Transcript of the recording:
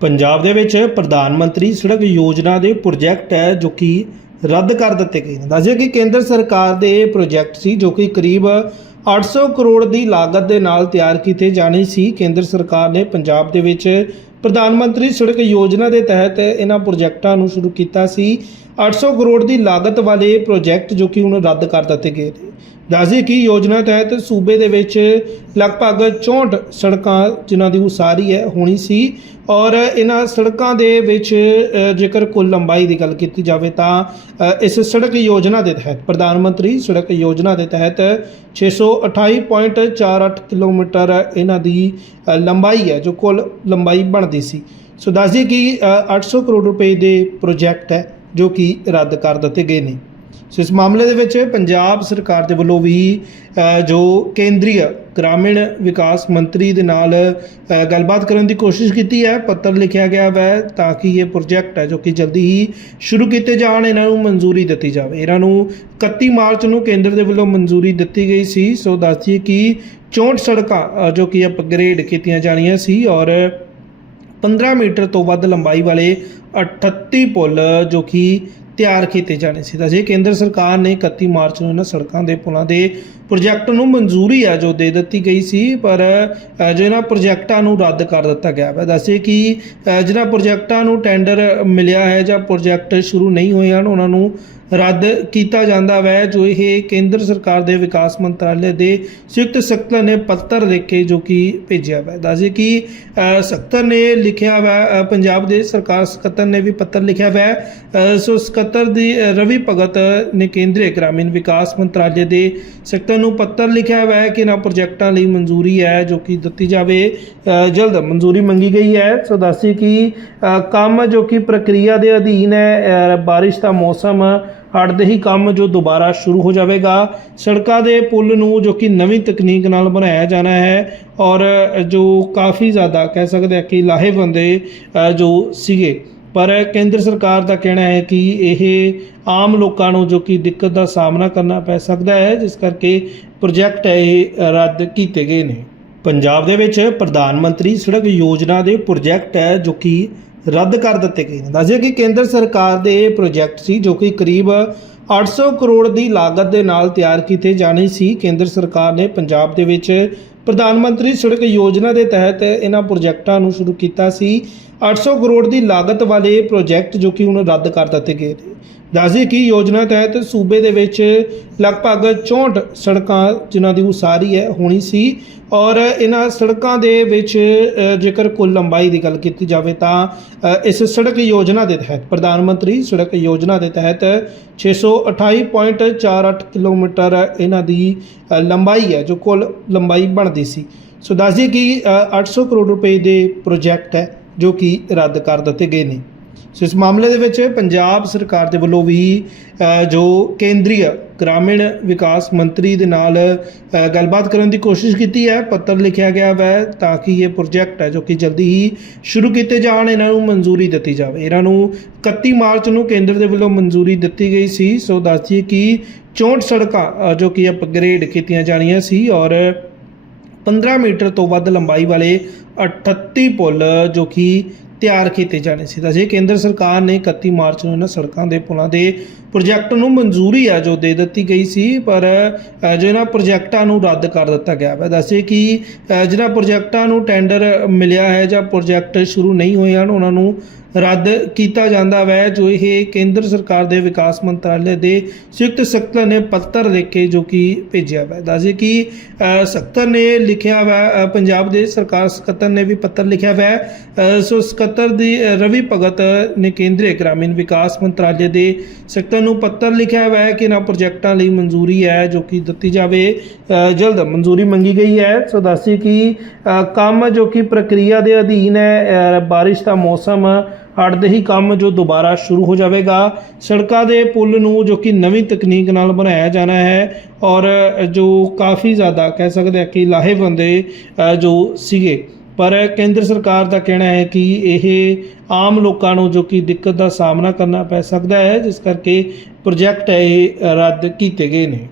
ਪੰਜਾਬ ਦੇ ਵਿੱਚ ਪ੍ਰਧਾਨ ਮੰਤਰੀ ਸੜਕ ਯੋਜਨਾ ਦੇ ਪ੍ਰੋਜੈਕਟ ਹੈ ਜੋ ਕਿ ਰੱਦ ਕਰ ਦਿੱਤੇ ਗਏ ਨੇ। ਦੱਸਿਆ ਕਿ ਕੇਂਦਰ ਸਰਕਾਰ ਦੇ ਇਹ ਪ੍ਰੋਜੈਕਟ ਸੀ ਜੋ ਕਿ ਕਰੀਬ 800 ਕਰੋੜ ਦੀ ਲਾਗਤ ਦੇ ਨਾਲ ਤਿਆਰ ਕੀਤੇ ਜਾਣੇ ਸੀ। ਕੇਂਦਰ ਸਰਕਾਰ ਨੇ ਪੰਜਾਬ ਦੇ ਵਿੱਚ ਪ੍ਰਧਾਨ ਮੰਤਰੀ ਸੜਕ ਯੋਜਨਾ ਦੇ ਤਹਿਤ ਇਹਨਾਂ ਪ੍ਰੋਜੈਕਟਾਂ ਨੂੰ ਸ਼ੁਰੂ ਕੀਤਾ ਸੀ। 800 ਕਰੋੜ ਦੀ ਲਾਗਤ ਵਾਲੇ ਪ੍ਰੋਜੈਕਟ ਜੋ ਕਿ ਹੁਣ ਰੱਦ ਕਰ ਦਿੱਤੇ ਗਏ ਨੇ। ਦੱਸਦੇ ਕਿ ਯੋਜਨਾ ਤਹਿਤ ਸੂਬੇ ਦੇ ਵਿੱਚ ਲਗਭਗ 64 ਸੜਕਾਂ ਜਿਨ੍ਹਾਂ ਦੀ ਉਸਾਰੀ ਹੈ ਹੋਣੀ ਸੀ ਔਰ ਇਹਨਾਂ ਸੜਕਾਂ ਦੇ ਵਿੱਚ ਜੇਕਰ ਕੁੱਲ ਲੰਬਾਈ ਦੀ ਗੱਲ ਕੀਤੀ ਜਾਵੇ ਤਾਂ ਇਸ ਸੜਕ ਯੋਜਨਾ ਦੇ ਤਹਿਤ ਪ੍ਰਧਾਨ ਮੰਤਰੀ ਸੜਕ ਯੋਜਨਾ ਦੇ ਤਹਿਤ 628.48 ਕਿਲੋਮੀਟਰ ਇਹਨਾਂ ਦੀ ਲੰਬਾਈ ਹੈ ਜੋ ਕੁੱਲ ਲੰਬਾਈ ਬਣਦੀ ਸੀ। ਸੋ ਦੱਸਦੇ ਕਿ ਅ, 800 ਕਰੋੜ ਰੁਪਏ ਦੇ ਪ੍ਰੋਜੈਕਟ ਹੈ ਜੋ ਕਿ ਰੱਦ ਕਰ ਦਿੱਤੇ ਗਏ ਨੇ। ਸੋ ਇਸ ਮਾਮਲੇ ਦੇ ਵਿੱਚ ਪੰਜਾਬ ਸਰਕਾਰ ਦੇ ਵੱਲੋਂ ਵੀ ਜੋ ਕੇਂਦਰੀ ਗ੍ਰਾਮੀਣ ਵਿਕਾਸ ਮੰਤਰੀ ਦੇ ਨਾਲ ਗੱਲਬਾਤ ਕਰਨ ਦੀ ਕੋਸ਼ਿਸ਼ ਕੀਤੀ ਹੈ, ਪੱਤਰ ਲਿਖਿਆ ਗਿਆ ਹੈ ਤਾਂ ਕਿ ਇਹ ਪ੍ਰੋਜੈਕਟ ਹੈ ਜੋ ਕਿ ਜਲਦੀ ਹੀ ਸ਼ੁਰੂ ਕੀਤੇ ਜਾਣ, ਇਹਨਾਂ ਨੂੰ ਮਨਜ਼ੂਰੀ ਦਿੱਤੀ ਜਾਵੇ। ਇਹਨਾਂ ਨੂੰ 31 ਮਾਰਚ ਨੂੰ ਕੇਂਦਰ ਦੇ ਵੱਲੋਂ ਮਨਜ਼ੂਰੀ ਦਿੱਤੀ ਗਈ ਸੀ। ਸੋ ਦੱਸਦੀਏ ਕਿ 64 ਸੜਕਾਂ ਜੋ ਕਿ ਅਪਗ੍ਰੇਡ ਕੀਤੀਆਂ ਜਾਣੀਆਂ ਸੀ ਔਰ 15 ਮੀਟਰ ਤੋਂ ਵੱਧ ਲੰਬਾਈ ਵਾਲੇ 38 ਪੁਲ, ਜੋ ਕਿ ਤਿਆਰ ਕੀਤੇ ਜਾਣੇ ਸੀ। ਤਾਂ ਜੇ ਕੇਂਦਰ ਸਰਕਾਰ ਨੇ 31 ਮਾਰਚ ਨੂੰ ਇਹਨਾਂ ਸੜਕਾਂ ਦੇ ਪੁਲਾਂ ਦੇ ਪ੍ਰੋਜੈਕਟ ਨੂੰ ਮਨਜ਼ੂਰੀ ਆ ਜੋ ਦੇ ਦਿੱਤੀ ਗਈ ਸੀ ਪਰ ਜੋ ਇਹਨਾਂ ਪ੍ਰੋਜੈਕਟਾਂ ਨੂੰ ਰੱਦ ਕਰ ਦਿੱਤਾ ਗਿਆ ਹੈ ਦੱਸੇ ਕਿ ਅ, ਪ੍ਰੋਜੈਕਟਾਂ ਨੂੰ ਟੈਂਡਰ ਮਿਲਿਆ ਹੈ ਜਾਂ ਪ੍ਰੋਜੈਕਟ ਸ਼ੁਰੂ ਨਹੀਂ ਹੋਏ ਹਨ ਉਹਨਾਂ ਨੂੰ ਰੱਦ ਕੀਤਾ ਜਾਂਦਾ ਵੈ, ਜੋ ਇਹ ਕੇਂਦਰ ਸਰਕਾਰ ਦੇ ਵਿਕਾਸ ਮੰਤਰਾਲੇ ਦੇ ਸੰਯੁਕਤ ਸਕੱਤਰ ਨੇ ਪੱਤਰ ਲਿਖ ਕੇ ਜੋ ਕਿ ਭੇਜਿਆ ਵੈ। ਦੱਸੇ ਕਿ ਸਕੱਤਰ ਨੇ ਲਿਖਿਆ ਵੈ ਪੰਜਾਬ ਦੇ ਸਰਕਾਰ ਸਕੱਤਰ ਨੇ ਵੀ ਪੱਤਰ ਲਿਖਿਆ ਵੈ। ਸੋ ਸਕੱਤਰ ਦੀ ਰਵੀ ਭਗਤ ਨੇ ਕੇਂਦਰੀ ਗ੍ਰਾਮੀਣ ਵਿਕਾਸ ਮੰਤਰਾਲੇ ਦੇ ਸਕੱਤਰ ਨੂੰ ਪੱਤਰ ਲਿਖਿਆ ਵੈ ਕਿ ਇਹਨਾਂ ਪ੍ਰੋਜੈਕਟਾਂ ਲਈ ਮਨਜ਼ੂਰੀ ਹੈ ਜੋ ਕਿ ਦਿੱਤੀ ਜਾਵੇ। ਜਲਦ ਮਨਜ਼ੂਰੀ ਮੰਗੀ ਗਈ ਹੈ। ਸੋ ਦੱਸੀ ਕਿ ਕੰਮ ਜੋ ਕਿ ਪ੍ਰਕਿਰਿਆ ਦੇ ਅਧੀਨ ਹੈ ਬਾਰਿਸ਼ ਦਾ ਮੌਸਮ ਹਟਦੇ ਹੀ ਕੰਮ ਜੋ ਦੁਬਾਰਾ ਸ਼ੁਰੂ ਹੋ ਜਾਵੇਗਾ। ਸੜਕਾਂ ਦੇ ਪੁਲ ਨੂੰ ਜੋ ਕਿ ਨਵੀਂ ਤਕਨੀਕ ਨਾਲ ਬਣਾਇਆ ਜਾਣਾ ਹੈ ਔਰ ਜੋ ਕਾਫੀ ਜ਼ਿਆਦਾ ਕਹਿ ਸਕਦੇ ਆ ਕਿ ਲਾਹੇਵੰਦ ਅ, ਜੋ ਸੀਗੇ। ਪਰ ਕੇਂਦਰ ਸਰਕਾਰ ਦਾ ਕਹਿਣਾ ਹੈ ਕਿ ਇਹ ਆਮ ਲੋਕਾਂ ਨੂੰ ਜੋ ਕਿ ਦਿੱਕਤ ਦਾ ਸਾਹਮਣਾ ਕਰਨਾ ਪੈ ਸਕਦਾ ਹੈ ਜਿਸ ਕਰਕੇ ਪ੍ਰੋਜੈਕਟ ਇਹ ਰੱਦ ਕੀਤੇ ਗਏ ਨੇ। ਪੰਜਾਬ ਦੇ ਵਿੱਚ ਪ੍ਰਧਾਨ ਮੰਤਰੀ ਸੜਕ ਯੋਜਨਾ ਦੇ ਪ੍ਰੋਜੈਕਟ ਹੈ ਜੋ ਕਿ ਰੱਦ ਕਰ ਦਿੱਤੇ ਗਏ ਨੇ। ਦੱਸਿਆ ਕਿ ਕੇਂਦਰ ਸਰਕਾਰ ਦੇ ਇਹ ਪ੍ਰੋਜੈਕਟ ਸੀ ਜੋ ਕਿ ਕਰੀਬ 800 ਕਰੋੜ ਦੀ ਲਾਗਤ ਦੇ ਨਾਲ ਤਿਆਰ ਕੀਤੇ ਜਾਣੇ ਸੀ। ਕੇਂਦਰ ਸਰਕਾਰ ਨੇ ਪੰਜਾਬ ਦੇ ਵਿੱਚ ਪ੍ਰਧਾਨ ਮੰਤਰੀ ਸੜਕ ਯੋਜਨਾ ਦੇ ਤਹਿਤ ਇਹਨਾਂ ਪ੍ਰੋਜੈਕਟਾਂ ਨੂੰ ਸ਼ੁਰੂ ਕੀਤਾ ਸੀ। 800 ਕਰੋੜ ਦੀ ਲਾਗਤ ਵਾਲੇ ਪ੍ਰੋਜੈਕਟ ਜੋ ਕਿ ਹੁਣ ਰੱਦ ਕਰ ਦਿੱਤੇ ਗਏ ਨੇ। ਦੱਸਦੀ ਕਿ ਯੋਜਨਾ ਤਹਿਤ ਸੂਬੇ ਦੇ ਵਿੱਚ ਲਗਭਗ 64 ਸੜਕਾਂ ਜਿਨ੍ਹਾਂ ਦੀ ਉਸਾਰੀ ਹੈ ਹੋਣੀ ਸੀ ਔਰ ਇਹਨਾਂ ਸੜਕਾਂ ਦੇ ਵਿੱਚ ਜੇਕਰ ਕੁੱਲ ਲੰਬਾਈ ਦੀ ਗੱਲ ਕੀਤੀ ਜਾਵੇ ਤਾਂ ਇਸ ਸੜਕ ਯੋਜਨਾ ਦੇ ਤਹਿਤ ਪ੍ਰਧਾਨ ਮੰਤਰੀ ਸੜਕ ਯੋਜਨਾ ਦੇ ਤਹਿਤ 628.48 ਕਿਲੋਮੀਟਰ ਇਹਨਾਂ ਦੀ ਲੰਬਾਈ ਹੈ ਜੋ ਕੁੱਲ ਲੰਬਾਈ ਬਣਦੀ ਸੀ। ਸੋ ਦੱਸਦੀ ਕਿ ਅ, 800 ਕਰੋੜ ਰੁਪਏ ਦੇ ਪ੍ਰੋਜੈਕਟ ਹੈ ਜੋ ਕਿ ਰੱਦ ਕਰ ਦਿੱਤੇ ਗਏ ਨੇ। ਸੋ ਇਸ ਮਾਮਲੇ ਦੇ ਵਿੱਚ ਪੰਜਾਬ ਸਰਕਾਰ ਦੇ ਵੱਲੋਂ ਵੀ ਜੋ ਕੇਂਦਰੀ ਗ੍ਰਾਮੀਣ ਵਿਕਾਸ ਮੰਤਰੀ ਦੇ ਨਾਲ ਗੱਲਬਾਤ ਕਰਨ ਦੀ ਕੋਸ਼ਿਸ਼ ਕੀਤੀ ਹੈ, ਪੱਤਰ ਲਿਖਿਆ ਗਿਆ ਹੈ ਤਾਂ ਕਿ ਇਹ ਪ੍ਰੋਜੈਕਟ ਹੈ ਜੋ ਕਿ ਜਲਦੀ ਹੀ ਸ਼ੁਰੂ ਕੀਤੇ ਜਾਣ, ਇਹਨਾਂ ਨੂੰ ਮਨਜ਼ੂਰੀ ਦਿੱਤੀ ਜਾਵੇ। ਇਹਨਾਂ ਨੂੰ 31 ਮਾਰਚ ਨੂੰ ਕੇਂਦਰ ਦੇ ਵੱਲੋਂ ਮਨਜ਼ੂਰੀ ਦਿੱਤੀ ਗਈ ਸੀ। ਸੋ ਦੱਸਦੀ ਕਿ 64 ਸੜਕਾਂ ਜੋ ਕਿ ਅਪਗ੍ਰੇਡ ਕੀਤੀਆਂ ਜਾਣੀਆਂ ਸੀ ਔਰ 15 ਮੀਟਰ ਤੋਂ ਵੱਧ ਲੰਬਾਈ ਵਾਲੇ 38 ਪੁਲ ਜੋ ਕਿ ਤਿਆਰ ਕੀਤੇ ਜਾਣੇ ਸੀ। ਤਾਂ ਜੇ ਕੇਂਦਰ ਸਰਕਾਰ ਨੇ 31 ਮਾਰਚ ਨੂੰ ਇਹਨਾਂ ਸੜਕਾਂ ਦੇ ਪੁਲਾਂ ਦੇ ਪ੍ਰੋਜੈਕਟ ਨੂੰ ਮਨਜ਼ੂਰੀ ਆ ਜੋ ਦੇ ਦਿੱਤੀ ਗਈ ਸੀ, ਪਰ ਜੋ ਇਹਨਾਂ ਪ੍ਰੋਜੈਕਟਾਂ ਨੂੰ ਰੱਦ ਕਰ ਦਿੱਤਾ ਗਿਆ ਹੈ ਦੱਸੇ ਕਿ ਜਿਹਨਾਂ ਪ੍ਰੋਜੈਕਟਾਂ ਨੂੰ ਟੈਂਡਰ ਮਿਲਿਆ ਹੈ ਜਾਂ ਪ੍ਰੋਜੈਕਟ ਸ਼ੁਰੂ ਨਹੀਂ ਹੋਏ ਹਨ, ਉਹਨਾਂ ਨੂੰ ਰੱਦ ਕੀਤਾ ਜਾਂਦਾ ਵੈ, ਜੋ ਇਹ ਕੇਂਦਰ ਸਰਕਾਰ ਦੇ ਵਿਕਾਸ ਮੰਤਰਾਲੇ ਦੇ ਸੰਯੁਕਤ ਸਕੱਤਰ ਨੇ ਪੱਤਰ ਲਿਖ ਕੇ ਜੋ ਕਿ ਭੇਜਿਆ ਹੈ ਦੱਸੇ ਕਿ ਸਕੱਤਰ ਨੇ ਲਿਖਿਆ ਹੈ ਪੰਜਾਬ ਦੇ ਸਰਕਾਰ ਸਕੱਤਰ ਨੇ ਵੀ ਪੱਤਰ ਲਿਖਿਆ ਹੈ ਸੋ ਸਕੱਤਰ ਦੀ ਰਵੀ ਭਗਤ ਨੇ ਕੇਂਦਰੀ ਗ੍ਰਾਮੀਣ ਵਿਕਾਸ ਮੰਤਰਾਲੇ ਦੇ ਸਕੱਤਰ ਨੂੰ ਪੱਤਰ ਲਿਖਿਆ ਹੈ ਕਿ ਇਹਨਾਂ ਪ੍ਰੋਜੈਕਟਾਂ ਲਈ ਮਨਜ਼ੂਰੀ ਹੈ ਜੋ ਕਿ ਦਿੱਤੀ ਜਾਵੇ। ਜਲਦ ਮਨਜ਼ੂਰੀ ਮੰਗੀ ਗਈ ਹੈ। ਸੋ ਦੱਸੀ ਕਿ ਕੰਮ ਜੋ ਕਿ ਪ੍ਰਕਿਰਿਆ ਦੇ ਅਧੀਨ ਹੈ ਬਾਰਿਸ਼ ਦਾ ਮੌਸਮ ਹਟਦੇ ਹੀ ਕੰਮ ਜੋ ਦੁਬਾਰਾ ਸ਼ੁਰੂ ਹੋ ਜਾਵੇਗਾ। ਸੜਕਾਂ ਦੇ ਪੁਲ ਨੂੰ ਜੋ ਕਿ ਨਵੀਂ ਤਕਨੀਕ ਨਾਲ ਬਣਾਇਆ ਜਾਣਾ ਹੈ ਔਰ ਜੋ ਕਾਫੀ ਜ਼ਿਆਦਾ ਕਹਿ ਸਕਦੇ ਆ ਕਿ ਲਾਹੇਵੰਦ ਅ, ਜੋ ਸੀਗੇ। ਪਰ ਕੇਂਦਰ ਸਰਕਾਰ ਦਾ ਕਹਿਣਾ ਹੈ ਕਿ ਇਹ ਆਮ ਲੋਕਾਂ ਨੂੰ ਜੋ ਕਿ ਦਿੱਕਤ ਦਾ ਸਾਹਮਣਾ ਕਰਨਾ ਪੈ ਸਕਦਾ ਹੈ ਜਿਸ ਕਰਕੇ ਪ੍ਰੋਜੈਕਟ ਇਹ ਰੱਦ ਕੀਤੇ ਗਏ ਨੇ।